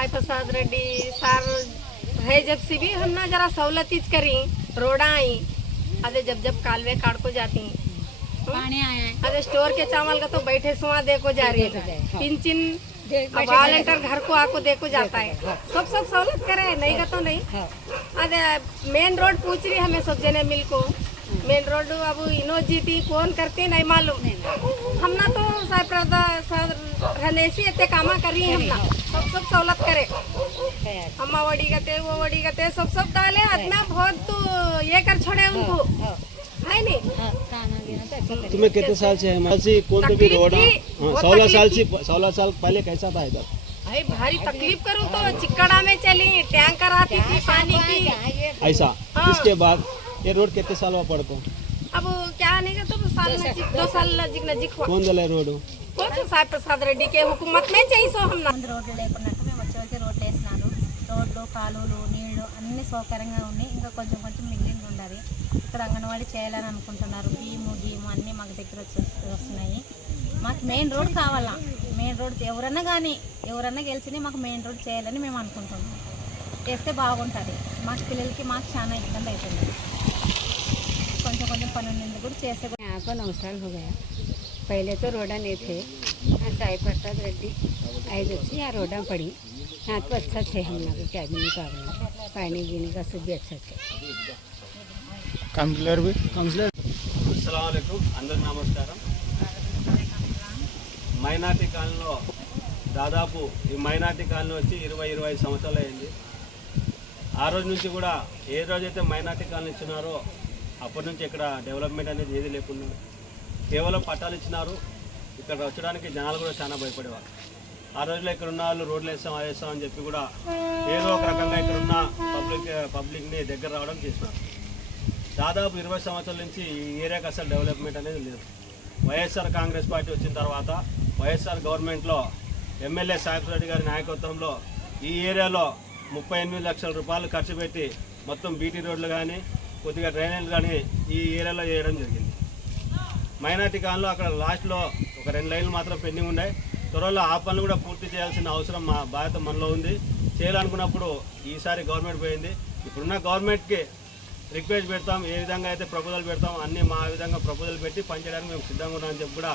साई प्रसाद Reddy sir है जब से भी हम ना जरा सहूलत करी रोड़ा आई अरे जब कालवे काट को जाती पानी आया है अरे स्टोर के चावल का तो बैठे सुहा देखो जा रही है पिंचिन वॉलंटियर घर को आको देखो जाता है सब सहूलत करे नहीं का तो नहीं अरे मेन रोड पूछ रही हमें सब जने मिल को मेन रोड अब इनो जीती कौन करती नहीं मालूम हमना तो रहने से इतने कामा करी हमना सब सहूलत करे अम्मा वड़ी गते वो वड़ी गते सब डाले आदमी बहुत तो ये कर छोड़े उनको है नहीं। तुम्हें कितने साल से है कौन तो भी रोड 16 साल पहले कैसा था इधर? भाई भारी तकलीफ करूँ तो चिकड़ा में चली टैंकर आती थी पानी की ऐसा इसके बाद ये रोड कितने साल में पड़ता? अब क्या नहीं का तो साल नजीक 2 साल नजीक हुआ कौन दल रोड కొంచెం సాయి ప్రసాద్ రెడ్డికి హుకుమత్ మే చేయిసో హమ్ నా రోడ్లు లేకున్నట్టు మేము వచ్చేవరకు రోడ్లు వేసినారు రోడ్లు కాలువలు నీళ్లు అన్ని సౌకర్యంగా ఉన్నాయి ఇంకా కొంచెం మిగిలింది ఉండాలి ఇక్కడ అంగన్వాడీ చేయాలని అనుకుంటున్నారు బియ్యము అన్నీ మాకు దగ్గర వస్తున్నాయి మాకు మెయిన్ రోడ్ కావాలా మెయిన్ రోడ్ ఎవరన్నా గెలిచి మాకు మెయిన్ రోడ్ చేయాలని మేము అనుకుంటున్నాం చేస్తే బాగుంటుంది మాకు పిల్లలకి మాకు చాలా ఇబ్బంది అవుతుంది కొంచెం పని ఉంది కూడా చేస్తే आपको 9 साल हो गया पहले तो रोडा नहीं थे यहाँ साई प्रसाद रेड्डी आई अच्छी यहाँ रोडा पड़ी यहाँ तो अच्छा थे हम लोग के आदमी का पानी पीने का सब भी अच्छा थे काउंसलर अस्सलाम वालेकुम అందరికీ నమస్కారం మైనార్టీ కాలనీలో దాదాపు ఈ మైనార్టీ కాలనీ వచ్చి 20-25 సంవత్సరాలు అయింది ఆ రోజు నుంచి కూడా ఏ రోజైతే మైనార్టీ కాలనీ ఇచ్చినారో అప్పటి నుంచి ఇక్కడ డెవలప్మెంట్ అనేది ఏది లేకుండా కేవలం పట్టాలు ఇచ్చినారు ఇక్కడ వచ్చడానికి జనాలు కూడా చాలా భయపడేవారు ఆ రోజులో ఇక్కడ ఉన్న వాళ్ళు రోడ్లు వేస్తాం అది వేస్తాం అని చెప్పి కూడా ఏదో ఒక రకంగా ఇక్కడ ఉన్న పబ్లిక్ని దగ్గర రావడం చేసినారు దాదాపు 20 సంవత్సరాల నుంచి ఈ ఏరియాకి అసలు డెవలప్మెంట్ అనేది లేదు వైఎస్ఆర్ కాంగ్రెస్ పార్టీ వచ్చిన తర్వాత వైఎస్ఆర్ గవర్నమెంట్లో ఎమ్మెల్యే సాయి ప్రసాద్ రెడ్డి గారి నాయకత్వంలో ఈ ఏరియాలో 38 లక్షల రూపాయలు ఖర్చు పెట్టి మొత్తం బీటీ రోడ్లు కానీ కొద్దిగా డ్రైనేజీలు కానీ ఈ ఏరియాలో చేయడం జరిగింది మైనార్టీ కాలనీలో అక్కడ లాస్ట్లో ఒక 2 లైన్లు మాత్రం పెండింగ్ ఉన్నాయి త్వరలో ఆ పనులు కూడా పూర్తి చేయాల్సిన అవసరం మా బాధ్యత మనలో ఉంది చేయాలనుకున్నప్పుడు ఈసారి గవర్నమెంట్ పోయింది ఇప్పుడున్న గవర్నమెంట్కి రిక్వెస్ట్ పెడతాం ఏ విధంగా అయితే ప్రపోజల్ పెడతాం అన్నీ మా విధంగా ప్రపోజల్ పెట్టి పనిచేయడానికి మేము సిద్ధంగా ఉన్నామని చెప్పి కూడా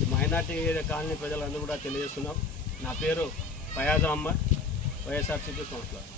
ఈ మైనార్టీ కాలనీ ప్రజలందరూ కూడా తెలియజేస్తున్నాం నా పేరు ఫయాజ్ అహ్మద్ వైఎస్ఆర్సీపీ కౌన్సిలర్